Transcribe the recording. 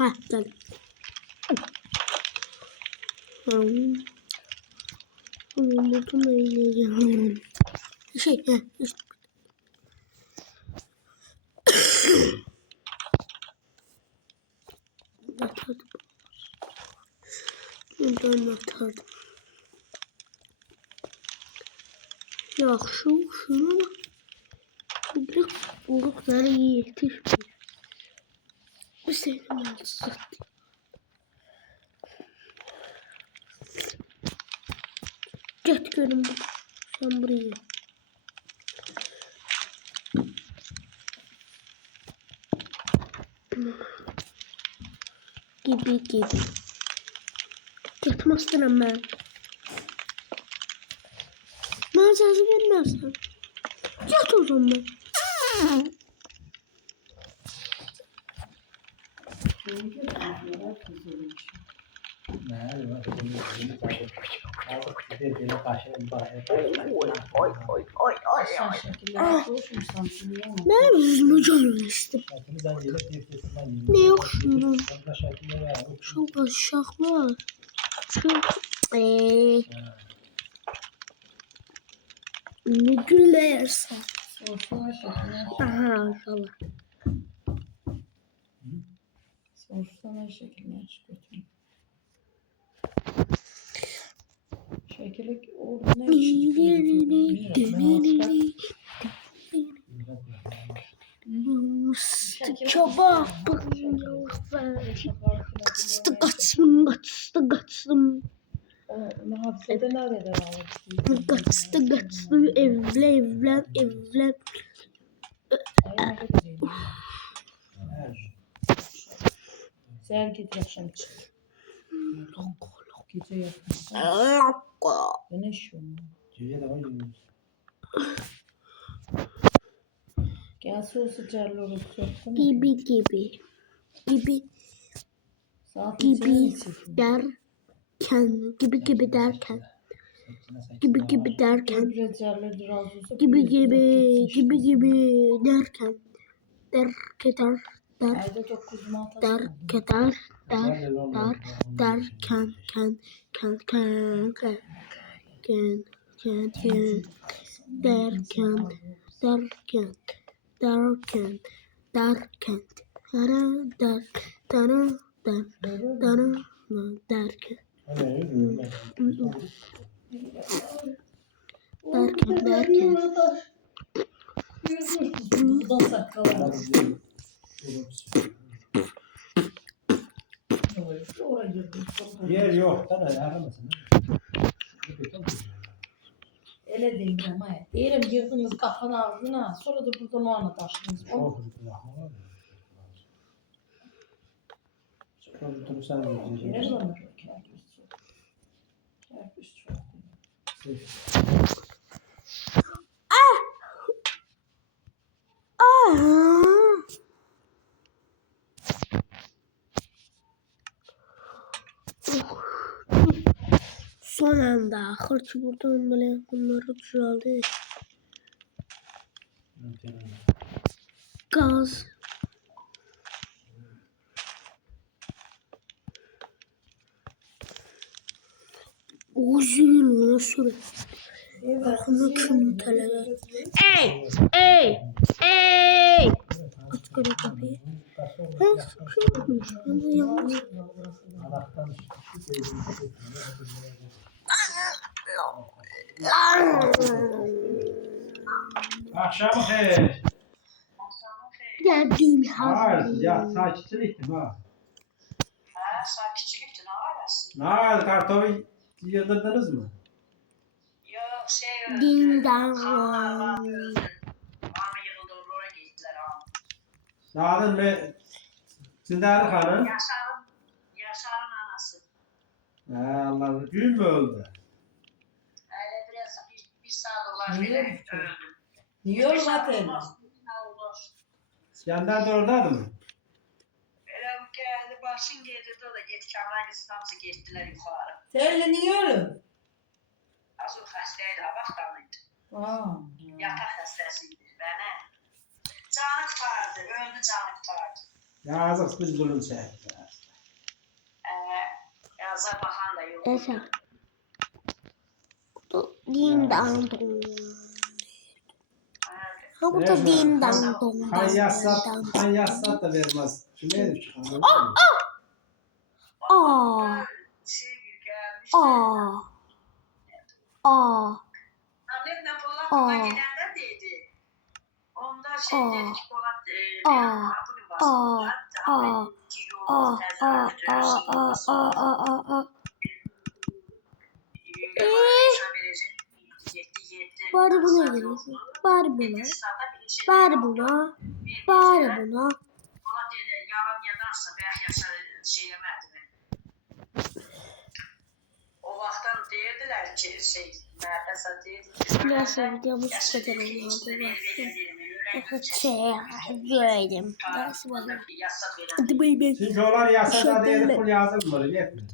Ha geldim. Buradan da ineceğim. İşte. Atardım. Buradan atardım. Yaxşı, şuna bak. Bu biraz bulukları yetişmiyor. Bu senin altı. Get görün bu. Sen buraya. Gibi. Gitmezsin ben. Mağazası vermezsen. Yat o zaman. Ben yüzümü görmüştüm. Ne yapıyorum? Çok aşağılar. Ne gülersin? Aha inşallah. Sorsana şekiller çıkıyor. Şekillik orada ne Çaba kaçtım. Hapsede nerede var? Kaçtı evlen. Seher git akşam çık. Gece yapın. Ne iş yok? Gel soğusu carlı olur. Gibi derken gibi derken Ayda 9 Mart derken Yer yok da aramasın. Öyle değil ama. Diyelim girdiniz kafanın ağzına, sonra da buradan o ana taşıdınız. Son anda hırçı buradan böyle bunları düzeldi. Gaz. Uzun ona süre. Bakın kim teleler. Ey! Aç kere kapıyı. Ben sıkışmış. Ben de yalnız. Akşam hayır. Geldim Hayır, ya saççılıktım ha. Sakinçilikti, ne var aslında? Ne var, kartofu yıldırdınız mı? Yok, öldü. Dindan. Kanlar öldü. Mama yığıldı, oraya gittiler ama. Dağılın ve Zindar Hanım. Yaşar'ın anası. Allah, gün mü öldü? Öyle biraz bir saat olan bile öldü. Niye olmadı? Yandan da oradaydı mı? Öyle geldi, başın geldi da git kamera İslamcı gittiler yukarı. Seherle niye öyle? Azul hastaydı, baktalıydı. Yatak hastasıydı. Bana canı kurtardı, öldü canı kurtardı. Yazık biz zulüm çekti. Yaza bakan da yok. Neyse. Din dan dong. Ha burada Neyse, din dan dong. Han yazsat da vermez. Şu neydi çıkan? Aa. Şey bir gelmiş. Aa. Aa. Annemle Polat'la gelenler deydi. Ondan şey dedi ki Polat benim kapını bastılar. Daha benim 2 yolumuz tezahür ediyoruz. Bari buna girelim. Bari buna. Bari buna. Bari buna. Polat dedi yalan yadarsa belki yaşar şeylemedi mi? O vaktan deyirdiler ki Mertesa deyirdi. Neyse videomuz bu kadar oldu. Gördüm. Neyse bakalım. Hadi bay bay. Çünkü onlar yasada değil, pul yazılmıyor. Yetmiyor.